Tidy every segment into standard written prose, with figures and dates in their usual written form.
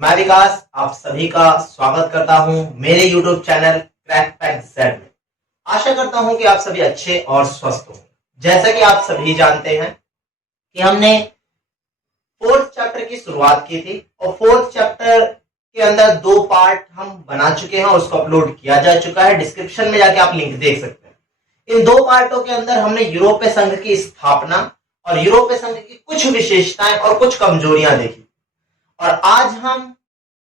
मैं विकास आप सभी का स्वागत करता हूं मेरे YouTube channel crack pack Z में। आशा करता हूं कि आप सभी अच्छे और स्वस्थ हो। जैसा कि आप सभी जानते हैं कि हमने फोर्थ चैप्टर की शुरुआत की थी और फोर्थ चैप्टर के अंदर 2 पार्ट हम बना चुके हैं और उसको अपलोड किया जा चुका है। डिस्क्रिप्शन में जाके आप लिंक देख सकते हैं। इन 2 पार्टों के अंदर हमने यूरोपीय संघ की स्थापना और यूरोपीय संघ की कुछ विशेषताएं और कुछ कमजोरियां देखी और आज हम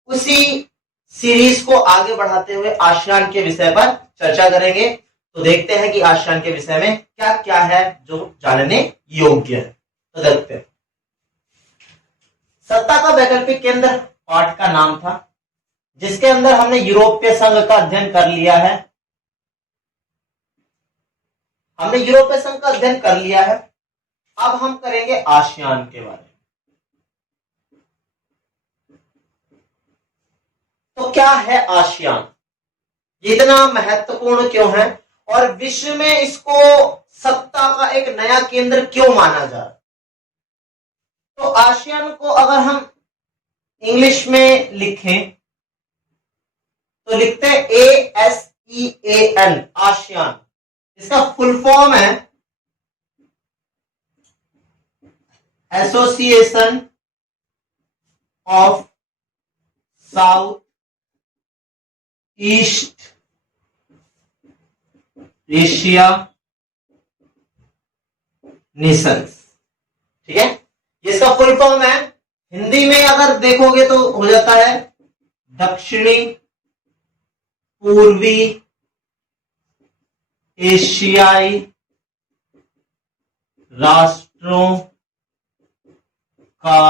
उसी सीरीज को आगे बढ़ाते हुए आसियान के विषय पर चर्चा करेंगे। तो देखते हैं कि आसियान के विषय में क्या क्या है जो जानने योग्य है। तो देखते हैं। सत्ता का वैकल्पिक केंद्र पाठ का नाम था, जिसके अंदर हमने यूरोपीय संघ का अध्ययन कर लिया है। हमने यूरोपीय संघ का अध्ययन कर लिया है। अब हम करेंगे आसियान के बारे में। तो क्या है आसियान, ये इतना महत्वपूर्ण क्यों है और विश्व में इसको सत्ता का एक नया केंद्र क्यों माना जा रहा है? तो आसियान को अगर हम इंग्लिश में लिखें तो लिखते हैं ASEAN, आसियान। इसका फुल फॉर्म है association of south east Asia Nations. ठीक है, इसका फुल फॉर्म है, हिंदी में अगर देखोगे तो हो जाता है दक्षिणी पूर्वी एशियाई राष्ट्रों का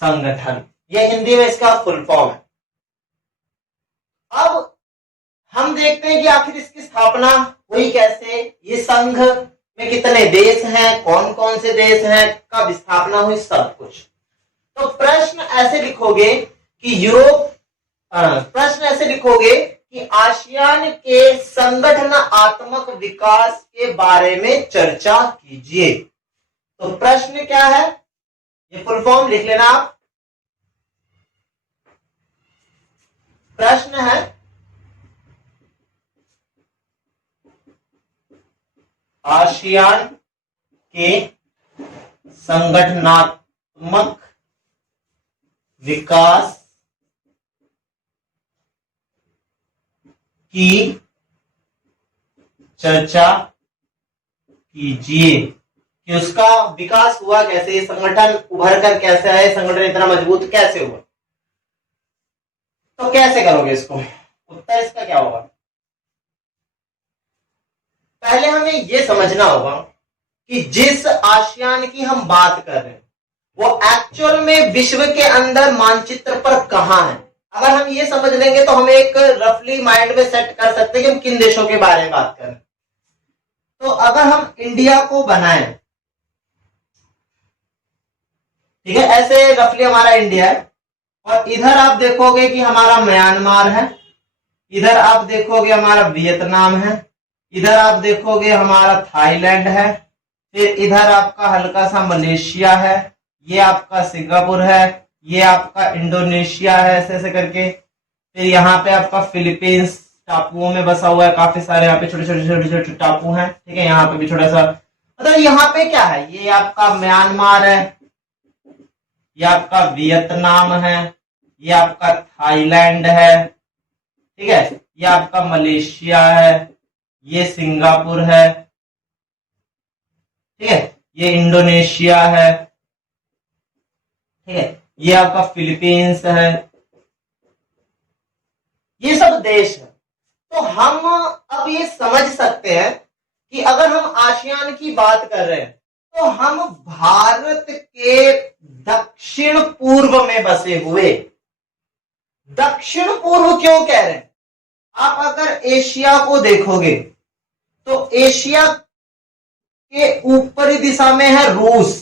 संगठन। यह हिंदी में इसका फुल फॉर्म है। अब हम देखते हैं कि आखिर इसकी स्थापना हुई कैसे, ये संघ में कितने देश हैं, कौन कौन से देश हैं, कब स्थापना हुई, सब कुछ। तो प्रश्न ऐसे लिखोगे कि आसियान के संगठनात्मक विकास के बारे में चर्चा कीजिए। तो प्रश्न क्या है, ये फुल फॉर्म लिख लेना आप। प्रश्न है आसियान के संगठनात्मक विकास की चर्चा कीजिए कि उसका विकास हुआ कैसे, ये संगठन उभर कर कैसे आए, संगठन इतना मजबूत कैसे हुआ। तो कैसे करोगे इसको, उत्तर इसका क्या होगा? पहले हमें यह समझना होगा कि जिस आसियान की हम बात कर रहे हैं वो एक्चुअल में विश्व के अंदर मानचित्र पर कहां है। अगर हम ये समझ लेंगे तो हम एक रफली माइंड में सेट कर सकते हैं कि हम किन देशों के बारे में बात करें। तो अगर हम इंडिया को बनाएं, ठीक है, ऐसे रफली हमारा इंडिया है और इधर आप देखोगे कि हमारा म्यांमार है, इधर आप देखोगे हमारा वियतनाम है, इधर आप देखोगे हमारा थाईलैंड है, फिर इधर आपका हल्का सा मलेशिया है, ये आपका सिंगापुर है, ये आपका इंडोनेशिया है, ऐसे ऐसे करके। फिर यहाँ पे आपका फिलीपींस टापुओं में बसा हुआ है, काफी सारे यहाँ पे छोटे छोटे टापू हैं। ठीक है, यहाँ पे भी छोटा सा, मतलब यहाँ पे क्या है, ये आपका म्यांमार है, ये आपका वियतनाम है, ये आपका थाईलैंड है, ठीक है, ये आपका मलेशिया है, ये सिंगापुर है, ठीक है, ये इंडोनेशिया है, ठीक है, ये आपका फिलीपींस है, ये सब देश है। तो हम अब ये समझ सकते हैं कि अगर हम आसियान की बात कर रहे हैं तो हम भारत के दक्षिण पूर्व में बसे हुए, दक्षिण पूर्व क्यों कह रहे हैं, आप अगर एशिया को देखोगे तो एशिया के ऊपरी दिशा में है रूस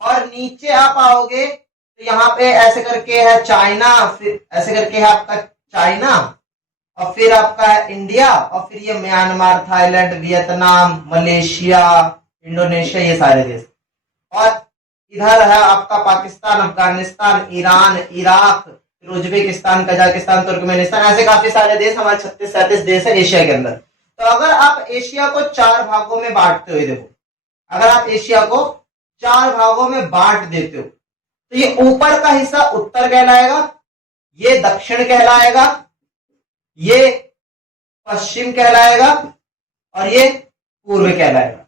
और नीचे आप आओगे तो यहां पे ऐसे करके है चाइना, फिर ऐसे करके है आपका चाइना और फिर आपका है इंडिया और फिर ये Myanmar, Thailand, Vietnam, Malaysia, Indonesia, ये सारे देश। और इधर है आपका Pakistan, Afghanistan, Iran, Iraq, Uzbekistan, Kazakhstan, Turkmenistan, ऐसे काफी सारे देश, हमारे 36-37 देश है एशिया के अंदर। तो अगर आप एशिया को 4 भागों में बांटते हुए देखो, अगर आप एशिया को 4 भागों में बांट देते हो, तो ये ऊपर का हिस्सा उत्तर कहलाएगा, ये दक्षिण कहलाएगा, ये पश्चिम कहलाएगा और ये पूर्व कहलाएगा।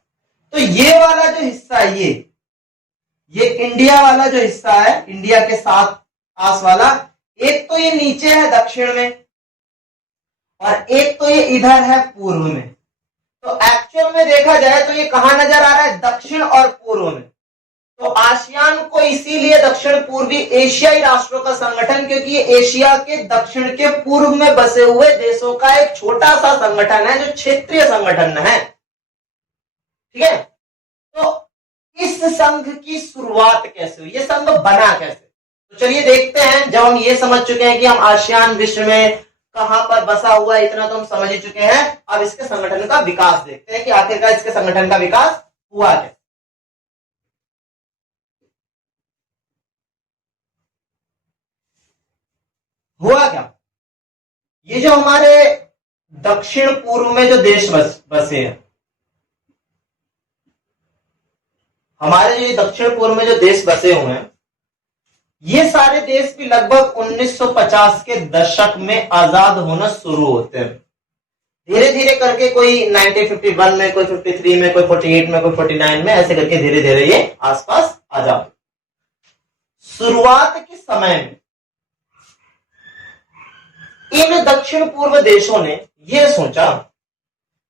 तो ये वाला जो हिस्सा है, ये इंडिया वाला जो हिस्सा है, इंडिया के साथ आस वाला, एक तो ये नीचे है दक्षिण में और एक तो ये इधर है पूर्व में। तो एक्चुअल में देखा जाए तो ये कहां नजर आ रहा है, दक्षिण और पूर्व में। तो आसियान को इसीलिए दक्षिण पूर्वी एशियाई राष्ट्रों का संगठन, क्योंकि ये एशिया के दक्षिण के पूर्व में बसे हुए देशों का एक छोटा सा संगठन है, जो क्षेत्रीय संगठन है। ठीक है, तो इस संघ की शुरुआत कैसे हुई, ये संघ बना कैसे? तो चलिए देखते हैं। जब हम ये समझ चुके हैं कि हम आसियान विश्व में कहां पर बसा हुआ है, इतना तो हम समझ ही चुके हैं। अब इसके संगठन का विकास देखते हैं कि आखिरकार इसके संगठन का विकास हुआ कैसे। हुआ क्या, ये जो हमारे दक्षिण पूर्व में जो देश बसे हैं, हमारे जो दक्षिण पूर्व में जो देश बसे हुए हैं, ये सारे देश भी लगभग 1950 के दशक में आजाद होना शुरू होते हैं। धीरे धीरे करके कोई 1951 में, कोई 53 में, कोई 48 में, कोई 49 में, ऐसे करके धीरे धीरे ये आसपास आ जाते। शुरुआत के समय में इन दक्षिण पूर्व देशों ने यह सोचा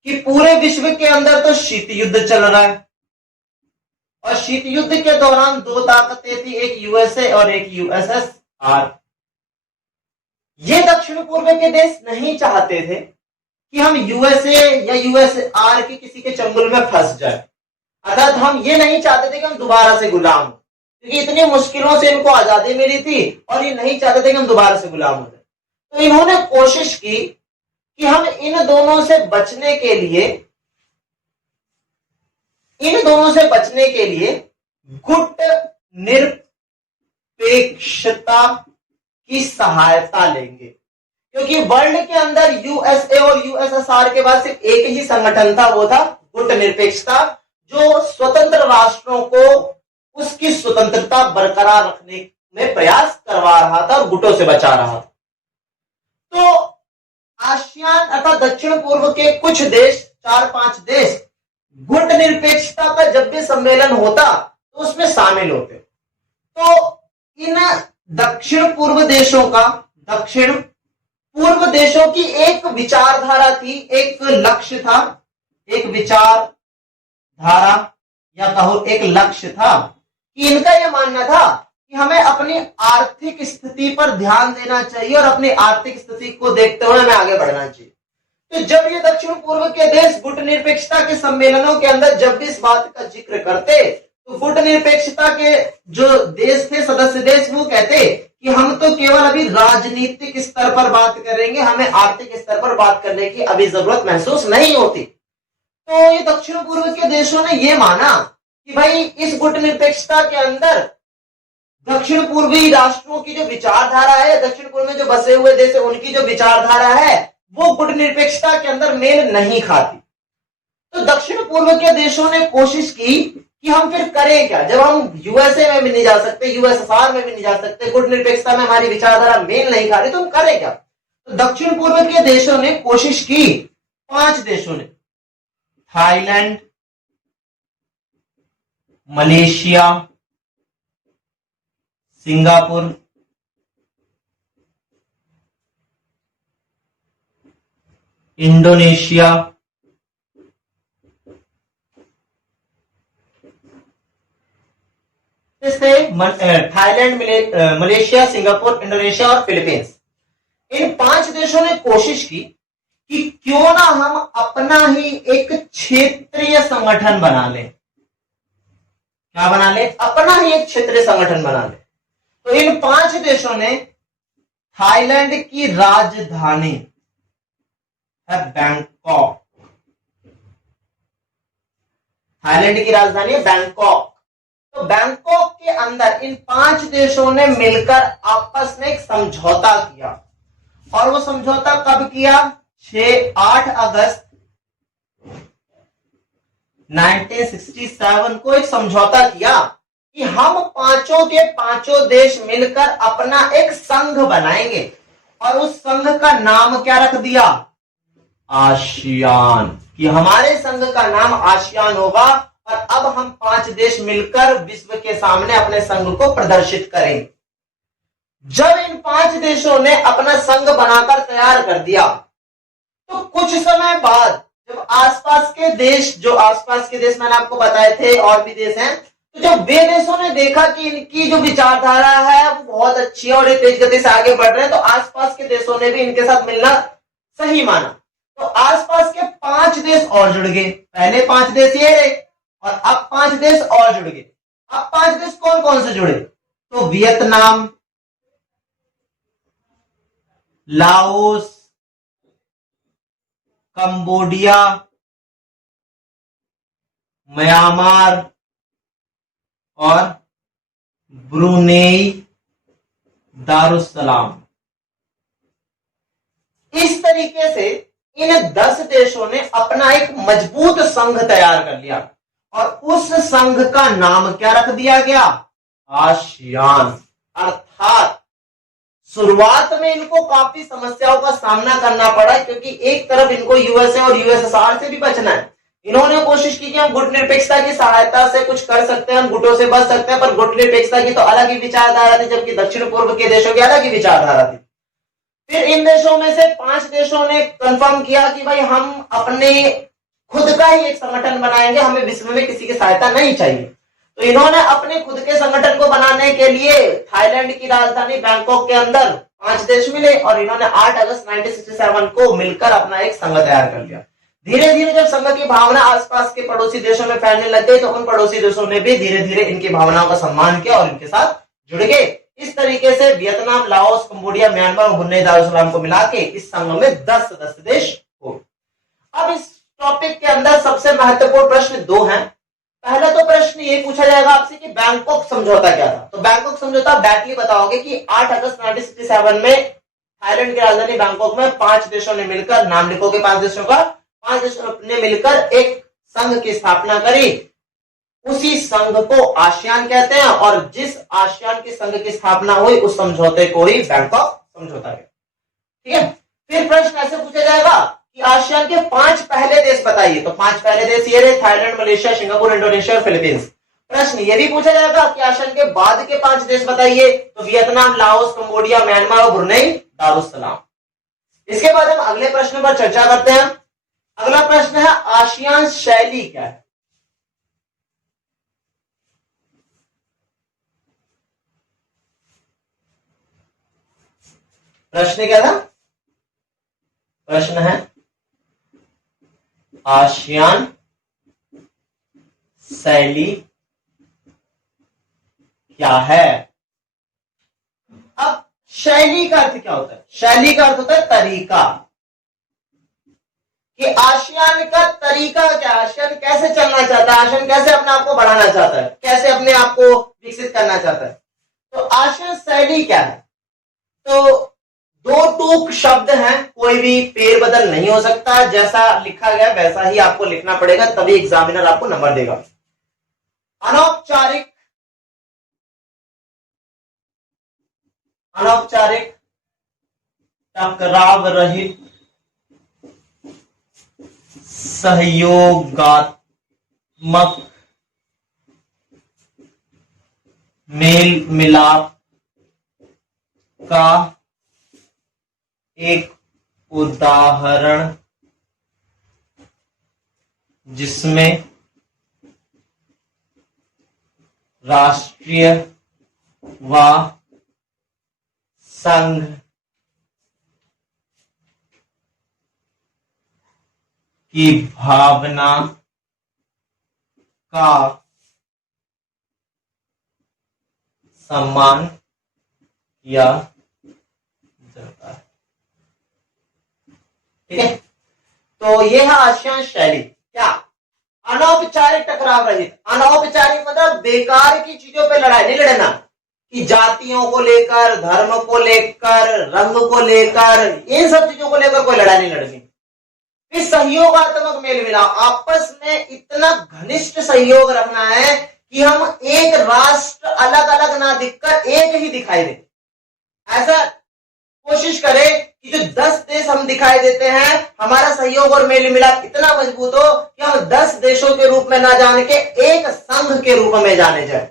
कि पूरे विश्व के अंदर तो शीत युद्ध चल रहा है और शीत युद्ध के दौरान 2 ताकतें थी, एक यूएसए और एक यूएसएसआर। ये दक्षिण पूर्व के देश नहीं चाहते थे कि हम यूएसए या यूएसआर के किसी के चंगुल में फंस जाए, अर्थात हम ये नहीं चाहते थे कि हम दोबारा से गुलाम हो, क्योंकि इतनी मुश्किलों से इनको आजादी मिली थी और ये नहीं चाहते थे कि हम दोबारा से गुलाम हो जाए। तो इन्होंने कोशिश की कि हम इन दोनों से बचने के लिए गुट निरपेक्षता की सहायता लेंगे, क्योंकि वर्ल्ड के अंदर यूएसए और यूएसएसआर के बाद सिर्फ एक ही संगठन था, वो था गुट निरपेक्षता, जो स्वतंत्र राष्ट्रों को उसकी स्वतंत्रता बरकरार रखने में प्रयास करवा रहा था और गुटों से बचा रहा था। तो आसियान अर्थात दक्षिण पूर्व के कुछ देश, 4-5 देश, गुट निरपेक्षता का जब भी सम्मेलन होता तो उसमें शामिल होते। तो इन दक्षिण पूर्व देशों की एक विचारधारा थी, एक लक्ष्य था, एक विचारधारा या कहो एक लक्ष्य था कि इनका यह मानना था कि हमें अपनी आर्थिक स्थिति पर ध्यान देना चाहिए और अपनी आर्थिक स्थिति को देखते हुए हमें आगे बढ़ना चाहिए। तो जब ये दक्षिण पूर्व के देश गुट निरपेक्षता के सम्मेलनों के अंदर जब भी इस बात का जिक्र करते, तो गुट निरपेक्षता के जो देश थे, सदस्य देश, वो कहते कि हम तो केवल अभी राजनीतिक स्तर पर बात करेंगे, हमें आर्थिक स्तर पर बात करने की अभी जरूरत महसूस नहीं होती। तो ये दक्षिण पूर्व के देशों ने ये माना कि भाई इस गुट निरपेक्षता के अंदर दक्षिण पूर्वी राष्ट्रों की जो विचारधारा है, दक्षिण पूर्व में जो बसे हुए देश है उनकी जो विचारधारा है, वो गुट निरपेक्षता के अंदर मेल नहीं खाती। तो दक्षिण पूर्व के देशों ने कोशिश की कि हम फिर करें क्या, जब हम यूएसए में भी नहीं जा सकते, यूएसएसआर में भी नहीं जा सकते, गुट निरपेक्षता में हमारी विचारधारा मेल नहीं खा रही, तो हम करें क्या? तो दक्षिण पूर्व के देशों ने कोशिश की, 5 देशों ने, Thailand, Malaysia, Singapore, Indonesia, Thailand, Malaysia, Singapore, Indonesia और फिलीपींस, इन 5 देशों ने कोशिश की कि क्यों ना हम अपना ही एक क्षेत्रीय संगठन बना लें। क्या बना ले? अपना ही एक क्षेत्रीय संगठन बना ले। तो इन 5 देशों ने थाईलैंड की राजधानी है बैंकॉक, थाईलैंड की राजधानी है बैंकॉक, तो तो बैंकॉक के अंदर इन 5 देशों ने मिलकर आपस में एक समझौता किया, और वो समझौता कब किया? 8 अगस्त 1967 को एक समझौता किया कि हम पांचों के पांचों देश मिलकर अपना एक संघ बनाएंगे, और उस संघ का नाम क्या रख दिया? आसियान। कि हमारे संघ का नाम आसियान होगा, और अब हम 5 देश मिलकर विश्व के सामने अपने संघ को प्रदर्शित करेंगे। जब इन 5 देशों ने अपना संघ बनाकर तैयार कर दिया, तो कुछ समय बाद जब आसपास के देश, जो आसपास के देश मैंने आपको बताए थे और भी देश हैं, तो जब वे देशों ने देखा कि इनकी जो विचारधारा है वो बहुत अच्छी है और ये तेज गति से आगे बढ़ रहे हैं, तो आसपास के देशों ने भी इनके साथ मिलना सही माना। तो आसपास के 5 देश और जुड़ गए। पहले 5 देश ये रहे, और अब 5 देश और जुड़ गए। अब 5 देश कौन कौन से जुड़े? तो वियतनाम, लाओस, कंबोडिया, म्यांमार और ब्रुनेई दारुसलाम। इस तरीके से इन 10 देशों ने अपना एक मजबूत संघ तैयार कर लिया, और उस संघ का नाम क्या रख दिया गया? आसियान। अर्थात शुरुआत में इनको काफी समस्याओं का सामना करना पड़ा, क्योंकि एक तरफ इनको यूएसए और यूएसएसआर से भी बचना है। इन्होंने कोशिश की कि हम गुट निरपेक्षता की सहायता से कुछ कर सकते हैं, हम गुटों से बच सकते हैं, पर गुट निरपेक्षता की तो अलग ही विचारधारा थी, जबकि दक्षिण पूर्व के देशों की अलग ही विचारधारा थी। फिर इन देशों में से 5 देशों ने कंफर्म किया कि भाई हम अपने खुद का ही एक संगठन बनाएंगे, हमें विश्व में किसी की सहायता नहीं चाहिए। तो इन्होंने अपने खुद के संगठन को बनाने के लिए थाईलैंड की राजधानी बैंकॉक के अंदर 5 देश मिले, और इन्होंने 8 अगस्त 1967 को मिलकर अपना एक संघ तैयार कर लिया। धीरे धीरे जब संघ की भावना आसपास के पड़ोसी देशों में फैलने लग गई, तो उन पड़ोसी देशों ने भी धीरे धीरे इनकी भावनाओं का सम्मान किया और इनके साथ जुड़ गए। इस तरीके से वियतनाम, लाओस, कंबोडिया, म्यांमार और ब्रुनेई दारुसलाम को मिला के इस संघ में 10 सदस्य देश हो। अब इस टॉपिक के अंदर सबसे महत्वपूर्ण प्रश्न 2 हैं। पहला तो प्रश्न ये पूछा जाएगा आपसे कि बैंकॉक समझौता क्या था। तो बैंकॉक समझौता डायरेक्टली बताओगे कि 8 अगस्त 1967 में थाईलैंड की राजधानी बैंकॉक में 5 देशों ने मिलकर, नाम लिखोगे 5 देशों का, 5 देशों ने मिलकर एक संघ की स्थापना करी। उसी संघ को आसियान कहते हैं, और जिस आसियान के संघ की स्थापना हुई उस समझौते को ही बैंकॉक समझौता कहते हैं। ठीक है। फिर प्रश्न ऐसे पूछा जाएगा कि आसियान के 5 पहले देश बताइए। तो 5 पहले देश ये रहे, थाईलैंड, मलेशिया, सिंगापुर, इंडोनेशिया और फिलीपींस। प्रश्न ये भी पूछा जाएगा कि आसियान के बाद के 5 देश बताइए। तो वियतनाम, लाओस, कंबोडिया, म्यांमार और ब्रुनेई दारुसलाम। इसके बाद हम अगले प्रश्न पर चर्चा करते हैं। अगला प्रश्न है आसियान शैली क्या है। प्रश्न क्या था? प्रश्न है आसियान शैली क्या है। अब शैली का अर्थ क्या होता है? शैली का अर्थ होता है तरीका, कि आसियान का तरीका क्या है, आसियान कैसे चलना चाहता है, आसियान कैसे अपने आप को बढ़ाना चाहता है, कैसे अपने आप को विकसित करना चाहता है। तो आसियान शैली क्या है? तो 2 टूक शब्द हैं, कोई भी फेर बदल नहीं हो सकता, जैसा लिखा गया वैसा ही आपको लिखना पड़ेगा, तभी एग्जामिनर आपको नंबर देगा। अनौपचारिक, अनौपचारिक, टकराव रहित, सहयोगात्मक, मेल मिलाप का एक उदाहरण जिसमें राष्ट्रीय व संघ की भावना का सम्मान किया जाता है। ठीक है। तो यह है आसियान शैली। क्या? अनौपचारिक टकराव रहित। अनौपचारिक मतलब बेकार की चीजों पे लड़ाई नहीं लड़ना, कि जातियों को लेकर, धर्म को लेकर, रंग को लेकर, इन सब चीजों को लेकर कोई लड़ाई नहीं लड़नी। फिर सहयोगात्मक मेल मिलाप, आपस में इतना घनिष्ठ सहयोग रखना है कि हम एक राष्ट्र अलग अलग ना दिखकर एक ही दिखाई दे। ऐसा कोशिश करें कि जो 10 देश हम दिखाई देते हैं, हमारा सहयोग और मेल मिलाप इतना मजबूत हो कि हम 10 देशों के रूप में ना जान के एक संघ के रूप में जाने जाए।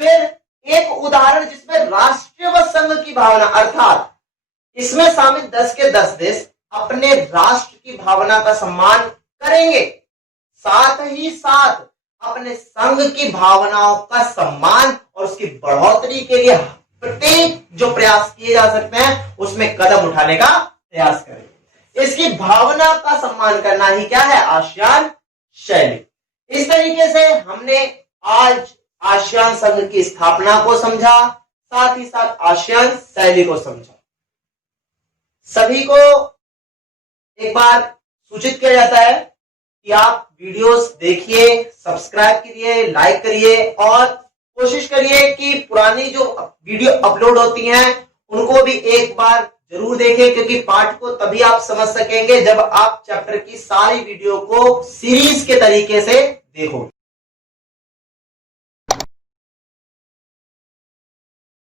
फिर एक उदाहरण जिसमें राष्ट्रीय व संघ की भावना, अर्थात इसमें शामिल 10 के 10 देश अपने राष्ट्र की भावना का सम्मान करेंगे, साथ ही साथ अपने संघ की भावनाओं का सम्मान और उसकी बढ़ोतरी के लिए प्रत्येक जो प्रयास किए जा सकते हैं उसमें कदम उठाने का प्रयास करें। इसकी भावना का सम्मान करना ही क्या है? आसियान शैली। इस तरीके से हमने आज आसियान संघ की स्थापना को समझा, साथ ही साथ आसियान शैली को समझा। सभी को एक बार सूचित किया जाता है कि आप वीडियोस देखिए, सब्सक्राइब करिए, लाइक करिए और कोशिश करिए कि पुरानी जो वीडियो अपलोड होती हैं उनको भी एक बार जरूर देखें, क्योंकि पाठ को तभी आप समझ सकेंगे जब आप चैप्टर की सारी वीडियो को सीरीज के तरीके से देखोगे।